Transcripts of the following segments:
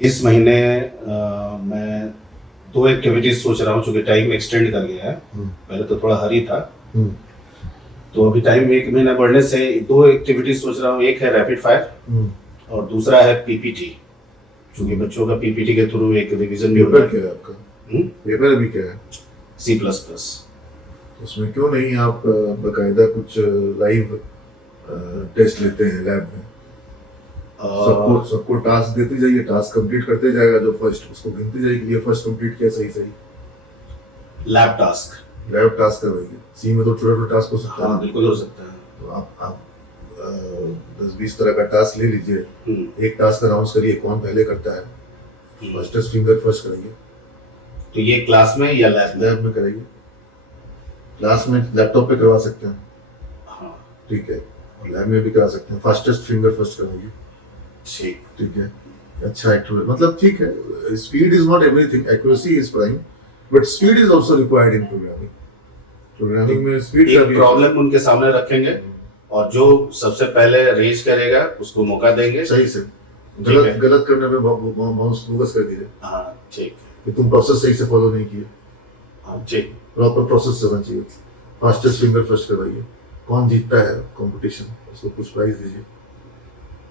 इस महीने मैं 2 एक्टिविटीज सोच रहा हूँ, चूंकि टाइम एक्सटेंड कर गया है। पहले तो थोड़ा हरी था, तो अभी टाइम 1 महीना बढ़ने से 2 एक्टिविटीज सोच रहा हूँ। एक है रैपिड फायर और दूसरा है पीपीटी, चूंकि बच्चों का पीपीटी के थ्रू एक रिवीजन भी होता पेपर क्या है आपका? पेपर अभी क्या है? C++। उसमें क्यों नहीं आप बकायदा कुछ लाइव टेस्ट लेते हैं लैब में? सबको टास्क देते जाइए, टास्क कंप्लीट करते जाएगा, जो फर्स्ट उसको गिनती जाएगी, ये फर्स्ट कंप्लीट किया सही सही। लैब टास्क करवाइए। सी में तो छोटा छोटा टास्क हो सकता है। हाँ, बिल्कुल हो सकता है। तो आप 10-20 तरह का टास्क ले लीजिए, एक टास्क अनाउंस करिए कौन पहले करता है, फर्स्टेस्ट फिंगर फर्स्ट कराइए। तो ये क्लास में या लैब में कराइए। क्लास में लैपटॉप पे करवा सकते हैं, हाँ ठीक है, और लैब में भी करा सकते हैं। फास्टेस्ट फिंगर फर्स्ट कराइए, ठीक है। अच्छा एक्यूरेट, मतलब ठीक है, speed is not everything, accuracy is prime, but speed is also required in programming में स्पीड का भी प्रॉब्लम उनके सामने रखेंगे और जो सबसे पहले रेज करेगा उसको मौका देंगे। सही से गलत करने में माउस फोकस कर दीजिए। हाँ ठीक, कि तुम प्रोसेस सही से फॉलो नहीं किए। हाँ ठीक, प्रॉपर प्रोसेस चलना चाहिए। फास्टेस्ट फिंगर फर्स्ट करवाइए, कौन जीतता है कंपटीशन उसको कुछ प्राइज दीजिए,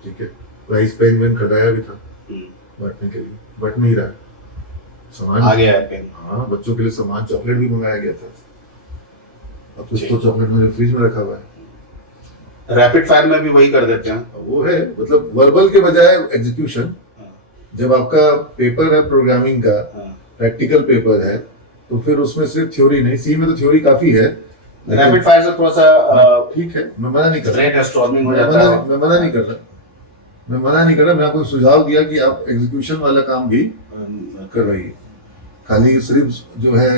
ठीक है। प्राइज पेन वेन खटाया भी था बांटने के लिए, बट नहीं रहा सामान आ गया है पेन। हाँ, बच्चों के लिए सामान चॉकलेट भी मंगाया गया था, अब कुछ तो चॉकलेट मेरे फ्रिज में रखा हुआ है। रैपिड फायर में भी वही कर देते हैं, वो है मतलब वर्बल के बजाय एग्जीक्यूशन। जब आपका पेपर है प्रोग्रामिंग का, प्रैक्टिकल पेपर है, तो फिर उसमें सिर्फ थ्योरी नहीं, सी में तो थ्योरी काफी है। रैपिड फायर से थोड़ा सा ठीक है, मैं मना नहीं कर रहा, ब्रेनस्टॉर्मिंग हो जाता है। मैं मना नहीं कर रहा, मैं आपको सुझाव दिया कि आप एग्जीक्यूशन वाला काम भी करवाइए, खाली सिर्फ जो है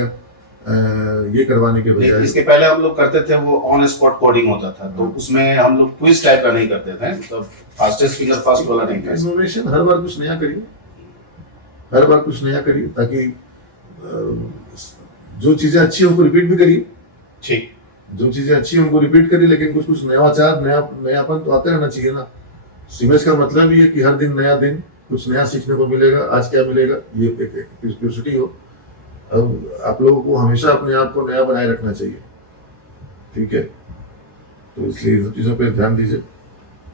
ये करवाने के बजाय। इसके पहले हम लोग करते थे वो ऑन स्पॉट कोडिंग होता था, तो उसमें हम लोग क्विज टाइप का नहीं करते थे, तो फास्टेस्ट फिंगर फास्ट वाला नहीं था। इनोवेशन हर बार कुछ नया करिए, ताकि जो चीजें अच्छी हो उनको रिपीट भी करिए। ठीक, जो चीजें अच्छी हो उनको रिपीट करिए, लेकिन कुछ नवाचार नयापन तो आते रहना चाहिए ना। सीमेज का मतलब ही है कि हर नया दिन कुछ नया सीखने को मिलेगा। आज क्या मिलेगा, ये एक क्यूरियोसिटी हो। अब आप लोगों को हमेशा अपने आप को नया बनाए रखना चाहिए, ठीक है। तो इसलिए इन चीजों पर ध्यान दीजिए।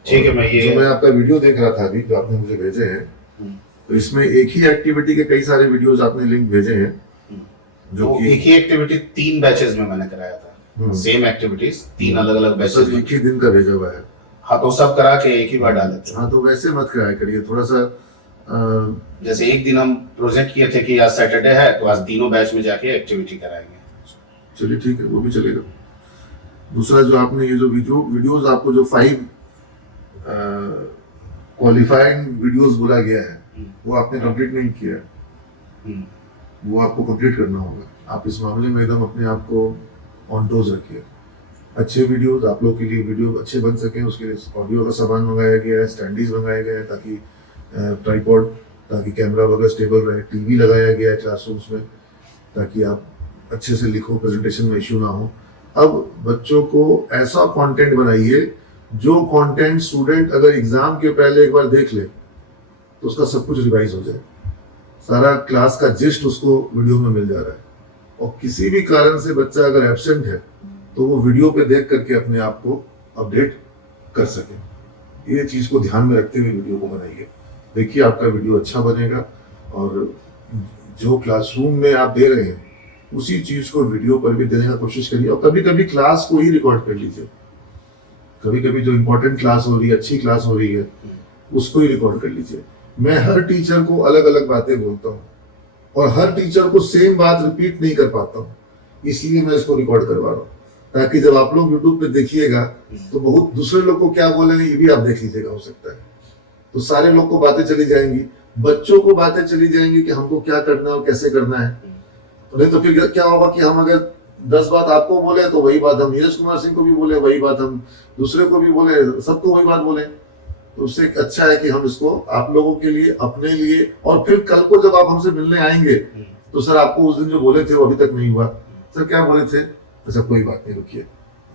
ठीक है। मैं आपका वीडियो देख रहा था अभी, जो आपने मुझे भेजे हैं, तो इसमें एक ही एक्टिविटी के कई सारे वीडियोस आपने लिंक भेजे हैं, जो कि एक ही एक्टिविटी 3 बैचेस में मैंने कराया था। सेम एक्टिविटीज 3 अलग अलग बैचेस में, एक ही दिन का भेजा हुआ है। हाँ, तो सब करा के एक ही बार डाले थे। हाँ, तो वैसे मत कराया करिए, थोड़ा सा जैसे एक दिन हम प्रोजेक्ट किए थे कि आज सैटरडे है, तो आज तीनों बैच में जाके एक्टिविटी कराएंगे। चलिए ठीक है, वो भी चलेगा। दूसरा जो आपने ये जो वीडियोस आपको जो 5 क्वालिफाइंग वीडियोस बोला गया है, वो आपने कंप्लीट नहीं किया, वो आपको कंप्लीट करना होगा। आप इस मामले में एकदम अपने आप को ऑन टोज रखिए। अच्छे वीडियोस आप लोग के लिए वीडियो अच्छे बन सकें, उसके लिए ऑडियो का सामान मंगाया गया है, स्टैंडीज मंगाए गए हैं, ताकि ट्राइपॉड, ताकि कैमरा वगैरह स्टेबल रहे। टीवी लगाया गया है क्लासरूम्स में, ताकि आप अच्छे से लिखो, प्रेजेंटेशन में इश्यू ना हो। अब बच्चों को ऐसा कंटेंट बनाइए जो कंटेंट स्टूडेंट अगर एग्जाम के पहले एक बार देख ले तो उसका सब कुछ रिवाइज हो जाए, सारा क्लास का जिस्ट उसको वीडियो में मिल जा रहा है। और किसी भी कारण से बच्चा अगर एब्सेंट है तो वो वीडियो पे देख करके अपने आप को अपडेट कर सके। ये चीज को ध्यान में रखते हुए वीडियो को बनाइए। देखिए आपका वीडियो अच्छा बनेगा, और जो क्लासरूम में आप दे रहे हैं उसी चीज को वीडियो पर भी देने का कोशिश करिए। और कभी कभी क्लास को ही रिकॉर्ड कर लीजिए, कभी कभी जो इम्पोर्टेंट क्लास हो रही है, अच्छी क्लास हो रही है, उसको ही रिकॉर्ड कर लीजिए। मैं हर टीचर को अलग अलग बातें बोलता हूँ और हर टीचर को सेम बात रिपीट नहीं कर पाता हूँ, इसलिए मैं इसको रिकॉर्ड करवा रहा हूँ, ताकि जब आप लोग यूट्यूब पे देखिएगा तो बहुत दूसरे लोग को क्या बोलेंगे ये भी आप देख लीजिएगा। हो सकता है तो सारे लोग को बातें चली जाएंगी, बच्चों को बातें चली जाएंगी कि हमको क्या करना है और कैसे करना है। नहीं तो फिर क्या होगा कि हम अगर 10 बात आपको बोले तो वही बात हम नीरज कुमार सिंह को भी बोले, वही बात हम दूसरे को भी बोले, सबको वही बात बोले। तो उससे अच्छा है कि हम इसको आप लोगों के लिए, अपने लिए, और फिर कल को जब आप हमसे मिलने आएंगे तो सर आपको उस दिन जो बोले थे वो अभी तक नहीं हुआ, सर क्या बोले थे, अच्छा कोई बात नहीं, रुकिए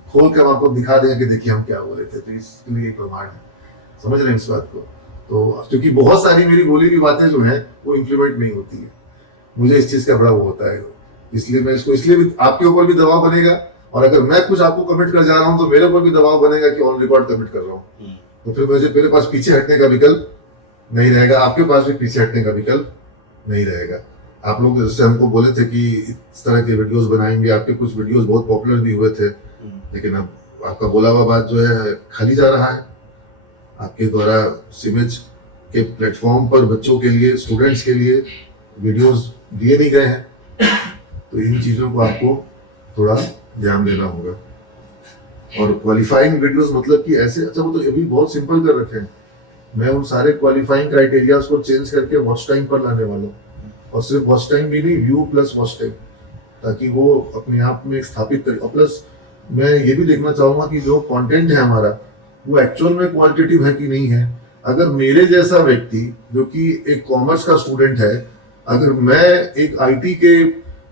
खोल के हम आपको दिखा देंगे कि देखिए हम क्या बोले थे। तो इसके लिए प्रमाण है, समझ रहे हैं इस बात को। तो क्योंकि बहुत सारी मेरी बोली हुई बातें जो हैं वो इम्प्लीमेंट नहीं होती है, मुझे इस चीज का बड़ा वो होता है, इसलिए मैं इसको इसलिए भी आपके ऊपर भी दबाव बनेगा, और अगर मैं कुछ आपको कमिट कर जा रहा हूँ तो मेरे ऊपर भी दबाव बनेगा कि ऑन रिकॉर्ड कमिट कर रहा हूँ, तो फिर मुझे मेरे पास पीछे हटने का विकल्प नहीं रहेगा, आपके पास भी पीछे हटने का विकल्प नहीं रहेगा। आप लोग जैसे हमको बोले थे कि इस तरह के वीडियोस बनाएंगे, आपके कुछ वीडियोस बहुत पॉपुलर भी हुए थे, लेकिन अब आपका बोला हुआ बात जो है खाली जा रहा है। आपके द्वारा सिमेज के प्लेटफॉर्म पर बच्चों के लिए, स्टूडेंट्स के लिए वीडियोस दिए नहीं गए हैं, तो इन चीज़ों को आपको थोड़ा ध्यान देना होगा। और क्वालिफाइंग वीडियोस मतलब कि ऐसे, अच्छा वो तो अभी बहुत सिंपल कर रखे हैं, मैं उन सारे क्वालिफाइंग क्राइटेरियाज को चेंज करके वॉच टाइम पर लाने वाला हूँ, और सिर्फ वॉच टाइम भी नहीं, व्यू प्लस वॉच टाइम, ताकि वो अपने आप में स्थापित करे। और प्लस मैं ये भी देखना चाहूँगा कि जो कंटेंट है हमारा वो एक्चुअल में क्वालिटेटिव है कि नहीं है। अगर मेरे जैसा व्यक्ति जो कि एक कॉमर्स का स्टूडेंट है, अगर मैं एक आईटी के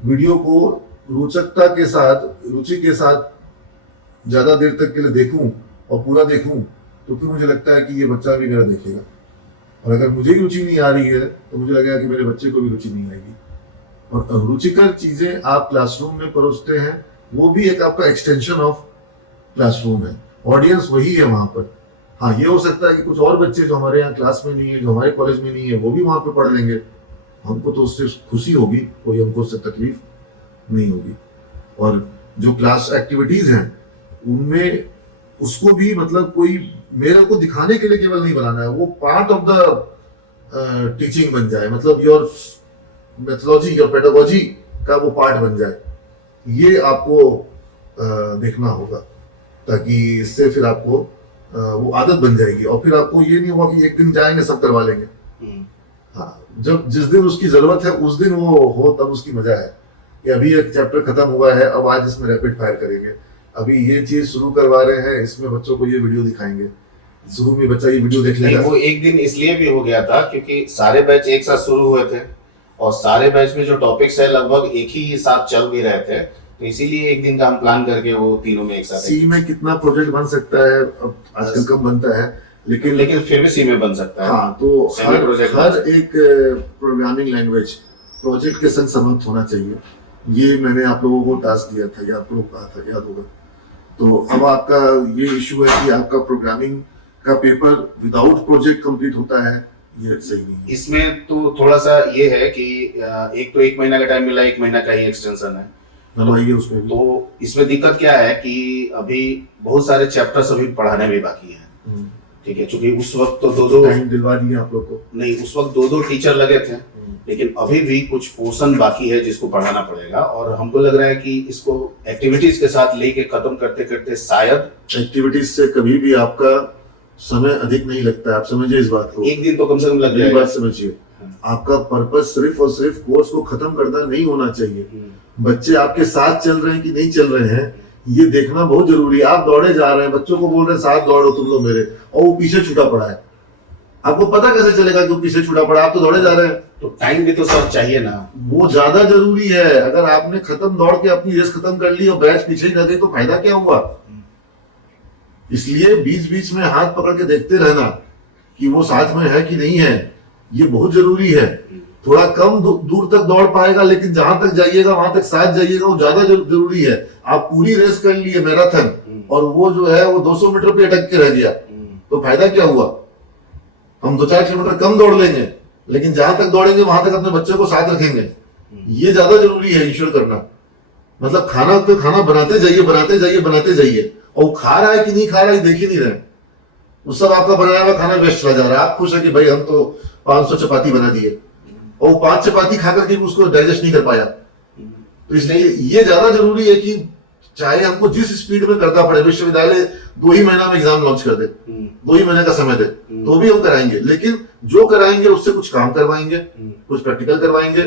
वीडियो को रोचकता के साथ, रुचि के साथ ज़्यादा देर तक के लिए देखूं और पूरा देखूं, तो फिर मुझे लगता है कि ये बच्चा भी मेरा देखेगा, और अगर मुझे ही रुचि नहीं आ रही है तो मुझे लगेगा कि मेरे बच्चे को भी रुचि नहीं आएगी। और रुचिकर चीज़ें आप क्लासरूम में परोसते हैं, वो भी एक आपका एक्सटेंशन ऑफ क्लासरूम है, ऑडियंस वही है वहाँ पर। हाँ, ये हो सकता है कि कुछ और बच्चे जो हमारे यहाँ क्लास में नहीं है, जो हमारे कॉलेज में नहीं है, वो भी वहाँ पे पढ़ लेंगे, हमको तो उससे खुशी होगी, कोई हमको उससे तकलीफ नहीं होगी। और जो क्लास एक्टिविटीज हैं उनमें उसको भी मतलब कोई मेरे को दिखाने के लिए केवल नहीं बनाना है, वो पार्ट ऑफ द टीचिंग बन जाए, मतलब योर मेथोलॉजी, योर पेडागोजी का वो पार्ट बन जाए, ये आपको देखना होगा, ताकि इससे फिर आपको वो आदत बन जाएगी, और फिर आपको ये नहीं होगा कि एक दिन जाएंगे सब करवा लेंगे। हाँ, जब जिस दिन उसकी जरूरत है उस दिन वो हो, तब उसकी मजा है कि अभी एक चैप्टर खत्म हुआ है, अब आज इसमें रैपिड फायर करेंगे, अभी ये चीज शुरू करवा रहे हैं, इसमें बच्चों को ये वीडियो दिखाएंगे, शुरू में बच्चा ये वीडियो देख लेगा। वो एक दिन इसलिए भी हो गया था क्योंकि सारे बैच एक साथ शुरू हुए थे, और सारे बैच में जो टॉपिक्स है लगभग एक ही साथ चल भी रहे थे, तो इसीलिए एक दिन का हम प्लान करके वो तीनों में एक साथ। सी में कितना प्रोजेक्ट बन सकता है, अब आजकल कम बनता है, लेकिन फिर भी सी में बन सकता है। हाँ, तो हर एक प्रोग्रामिंग लैंग्वेज प्रोजेक्ट के संग समाप्त होना चाहिए, ये मैंने आप लोगों को टास्क दिया था, या आप लोगों को कहा था, याद होगा। तो अब आपका ये इशू है कि आपका प्रोग्रामिंग का पेपर विदाउट प्रोजेक्ट कंप्लीट होता है, ये सही नहीं है। इसमें तो थोड़ा सा ये है कि एक तो 1 महीना का टाइम मिला, 1 महीना का ही एक्सटेंशन है, उसमें तो इसमें दिक्कत क्या है कि अभी बहुत सारे चैप्टर्स अभी पढ़ाने भी बाकी हैं, ठीक है, क्योंकि उस वक्त तो दो टाइम दिलवा दिया आप लोग को, नहीं, उस वक्त 2 टीचर लगे थे, लेकिन अभी भी कुछ पोर्शन बाकी है जिसको पढ़ाना पड़ेगा, और हमको लग रहा है कि इसको एक्टिविटीज के साथ लेके खत्म करते करते शायद एक्टिविटीज से कभी भी आपका समय अधिक नहीं लगता है, आप समझिए इस बात को, एक दिन तो कम से कम लग जाएगा। बात समझिए, आपका पर्पस सिर्फ और सिर्फ कोर्स को खत्म करना नहीं होना चाहिए, बच्चे आपके साथ चल रहे हैं कि नहीं चल रहे हैं ये देखना बहुत जरूरी है। आप दौड़े जा रहे हैं, बच्चों को बोल रहे हैं साथ दौड़ो तुम लोग मेरे, और वो पीछे छूटा पड़ा है, आपको पता कैसे चलेगा कि वो पीछे छूटा पड़ा, आप तो दौड़े जा रहे हैं, तो टाइम भी तो सब चाहिए ना, वो ज्यादा जरूरी है। अगर आपने खत्म दौड़ के अपनी रेस खत्म कर ली और बैच पीछे ही रह गई तो फायदा क्या हुआ। इसलिए बीच बीच में हाथ पकड़ के देखते रहना कि वो साथ में है कि नहीं है, ये बहुत जरूरी है। थोड़ा कम दूर तक दौड़ पाएगा, लेकिन जहां तक जाइएगा वहां तक साथ जाइएगा, वो ज्यादा जरूरी है। आप पूरी रेस कर लिए मैराथन, और वो जो है वो 200 मीटर पे अटक के रह गया, तो फायदा क्या हुआ। हम 2-4 किलोमीटर कम दौड़ लेंगे, लेकिन जहां तक दौड़ेंगे वहां तक अपने बच्चे को साथ रखेंगे, ये ज्यादा जरूरी है इंश्योर करना। मतलब खाना तो खाना बनाते जाइए बनाते जाइए बनाते जाइए, और वो खा रहा है कि नहीं खा रहा है देख ही नहीं रहे, वो सब आपका बनाया हुआ खाना वेस्ट चला जा रहा है। आप खुश है कि भाई हम तो 500 चपाती बना दिए, और वो 5 चपाती खा करके उसको डाइजेस्ट नहीं कर पाया। तो इसलिए ये ज्यादा जरूरी है कि चाहे हमको जिस स्पीड में करना पड़े, विश्वविद्यालय 2 ही महीना में एग्जाम लॉन्च कर दे, 2 ही महीने का समय दे, तो भी हम कराएंगे, लेकिन जो कराएंगे उससे कुछ काम करवाएंगे, कुछ प्रैक्टिकल करवाएंगे।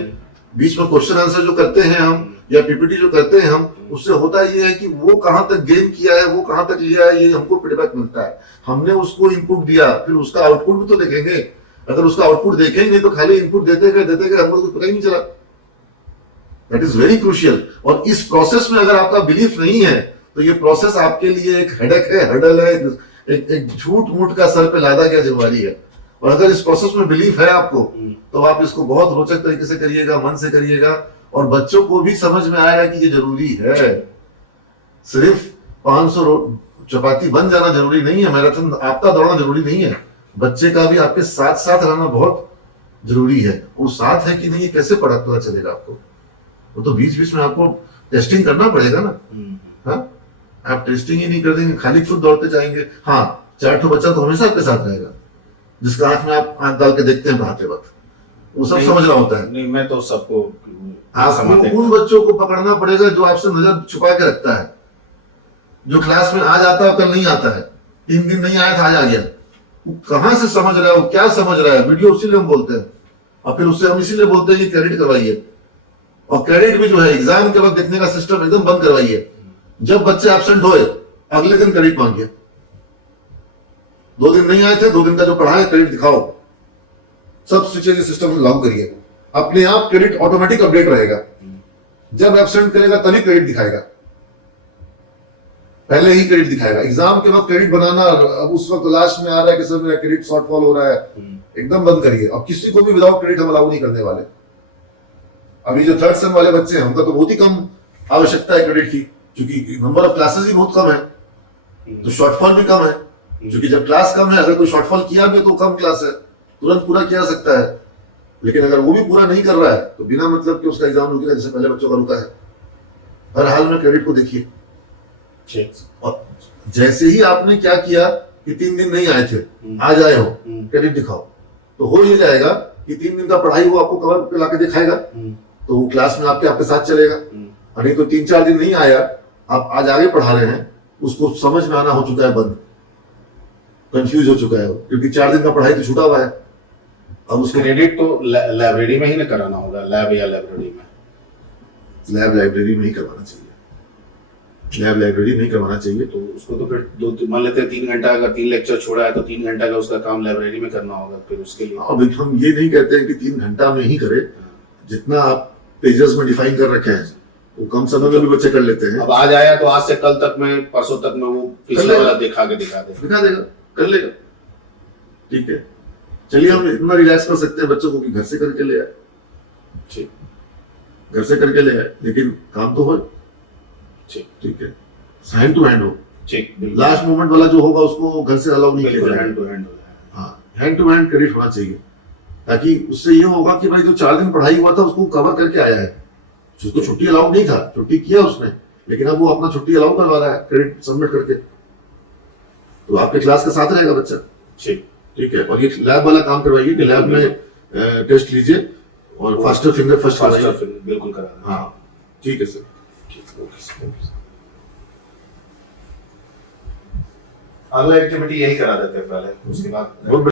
बीच में क्वेश्चन आंसर जो करते हैं हम, या पीपीटी जो करते हैं हम, उससे होता ये है कि वो कहां तक गेन किया है, वो कहां तक लिया है, ये हमको फीडबैक मिलता है। हमने उसको इनपुट दिया, फिर उसका आउटपुट भी तो देखेंगे। अगर उसका आउटपुट देखेंगे तो खाली इनपुट देते गए हमको कुछ पता ही नहीं चला। That is very crucial. और इस प्रोसेस में अगर आपका बिलीफ नहीं है तो ये प्रोसेस आपके लिए एक हेडेक है, हर्डल है, एक झूठ मूठ का सर पे लादा गया जिम्मेवारी है। और अगर इस प्रोसेस में बिलीफ है आपको तो आप इसको बहुत रोचक तरीके से करिएगा, मन से करिएगा, और बच्चों को भी समझ में आएगा कि ये जरूरी है। सिर्फ 500 चपाती बन जाना जरूरी नहीं है, मैराथन आपका दौड़ना जरूरी नहीं है, बच्चे का भी आपके साथ साथ रहना बहुत जरूरी है। वो साथ है कि नहीं ये कैसे पता चलेगा आपको? वो तो बीच बीच में आपको टेस्टिंग करना पड़ेगा ना। हाँ, आप टेस्टिंग ही नहीं कर देंगे, खाली खुद दौड़ते जाएंगे। हाँ, 4 बच्चा तो हमेशा आपके साथ रहेगा, जिसका आंख में आप आंख डाल के देखते हैं पढ़ाते वक्त, वो सब समझ रहा होता है। नहीं, मैं तो सबको आपको उन बच्चों को पकड़ना पड़ेगा जो आपसे नजर छुपा के रखता है, जो क्लास में आज आता है कल नहीं आता है, 3 दिन नहीं आया था आज आ गया। वो कहाँ से समझ रहा है, वो क्या समझ रहा है, वीडियो उसीलिए हम बोलते हैं, और फिर उससे हम इसीलिए बोलते हैं कि क्रेडिट करवाइए। और क्रेडिट भी जो है एग्जाम के वक्त देखने का सिस्टम एकदम बंद करवाइए। जब बच्चे एब्सेंट हुए अगले दिन क्रेडिट मांगिए। 2 दिन नहीं आए थे, 2 दिन का जो पढ़ा है क्रेडिट दिखाओ। सब स्विचेज सिस्टम लागू करिए, अपने आप क्रेडिट ऑटोमेटिक अपडेट रहेगा। जब एब्सेंट करेगा तभी क्रेडिट दिखाएगा, पहले ही क्रेडिट दिखाएगा। एग्जाम के वक्त क्रेडिट बनाना, अब उस वक्त लास्ट में आ रहा है कि सर मेरा क्रेडिट शॉर्टफॉल हो रहा है, एकदम बंद करिए। अब किसी को भी विदाउट क्रेडिट हम अलाउ नहीं करने वाले। अभी जो 3rd सेम वाले बच्चे हैं उनका तो बहुत ही कम आवश्यकता है क्रेडिट की, क्योंकि नंबर ऑफ क्लासेस ही बहुत कम है, तो शॉर्टफॉल भी कम है। क्योंकि जब क्लास कम है, अगर कोई शॉर्टफॉल किया भी तो कम क्लास है, तुरंत पूरा किया सकता है। लेकिन अगर वो भी पूरा नहीं कर रहा है तो बिना मतलब कि उसका एग्जाम रुकेगा, जैसे पहले बच्चों का रुका है। हर हाल में क्रेडिट को देखिए। और जैसे ही आपने क्या किया कि 3 दिन नहीं आए थे, आज आए हो, क्रेडिट दिखाओ, तो हो ये जाएगा कि 3 दिन का पढ़ाई वो आपको कवर पे लाके दिखाएगा, तो वो क्लास में आपके साथ चलेगा। और नहीं तो 3-4 दिन नहीं आया, आप आज आगे पढ़ा रहे हैं, उसको समझ में आना हो चुका है बंद, कंफ्यूज हो चुका है, क्योंकि 4 दिन का पढ़ाई तो छूटा हुआ है। अब उसको क्रेडिट तो लाइब्रेरी में ही ना कराना होगा, लैब या लाइब्रेरी में। लैब लाइब्रेरी में ही करवाना चाहिए, लैब लाइब्रेरी नहीं करवाना चाहिए। तो उसको तो फिर मान लेते हैं 3 घंटा, अगर 3 लेक्चर छोड़ा है तो 3 घंटा का उसका काम लाइब्रेरी में करना होगा। फिर उसके लिए अब हम ये नहीं कहते हैं कि 3 घंटा में ही करे, जितना आप पेजेस में डिफाइन कर रखे हैं वो कम समय में भी बच्चे कर लेते हैं। अब आज आया तो आज से कल तक में, परसों तक में वो पिछले वाला दिखा देगा, कर लेगा। ठीक है, चलिए हम इतना रिलैक्स कर सकते हैं बच्चों को कि घर से करके ले आए, ठीक, घर से करके ले आए, लेकिन काम तो हो। ठीक है, हैंड टू हैंड हो। ठीक, लास्ट मोमेंट वाला जो होगा उसको घर से अलाउ नहीं किया हैंड टू हैंड। हाँ, हैंड टू हैंड क्रेडिट होना चाहिए, ताकि उससे ये होगा कि भाई जो 4 दिन पढ़ाई हुआ था उसको कवर करके आया है। उसको छुट्टी अलाउ नहीं था, छुट्टी किया उसने, लेकिन अब वो अपना छुट्टी अलाउ करवा रहा है क्रेडिट सबमिट करके, तो आपके क्लास के साथ रहेगा बच्चा। ठीक है, और ये लैब वाला काम करवाइए कि लैब में टेस्ट लीजिए और फास्टर फिंगर फर्स्ट बिल्कुल करा। हाँ, ठीक है सर। अगला एक्टिविटी यही करा देते हैं पहले, उसके बाद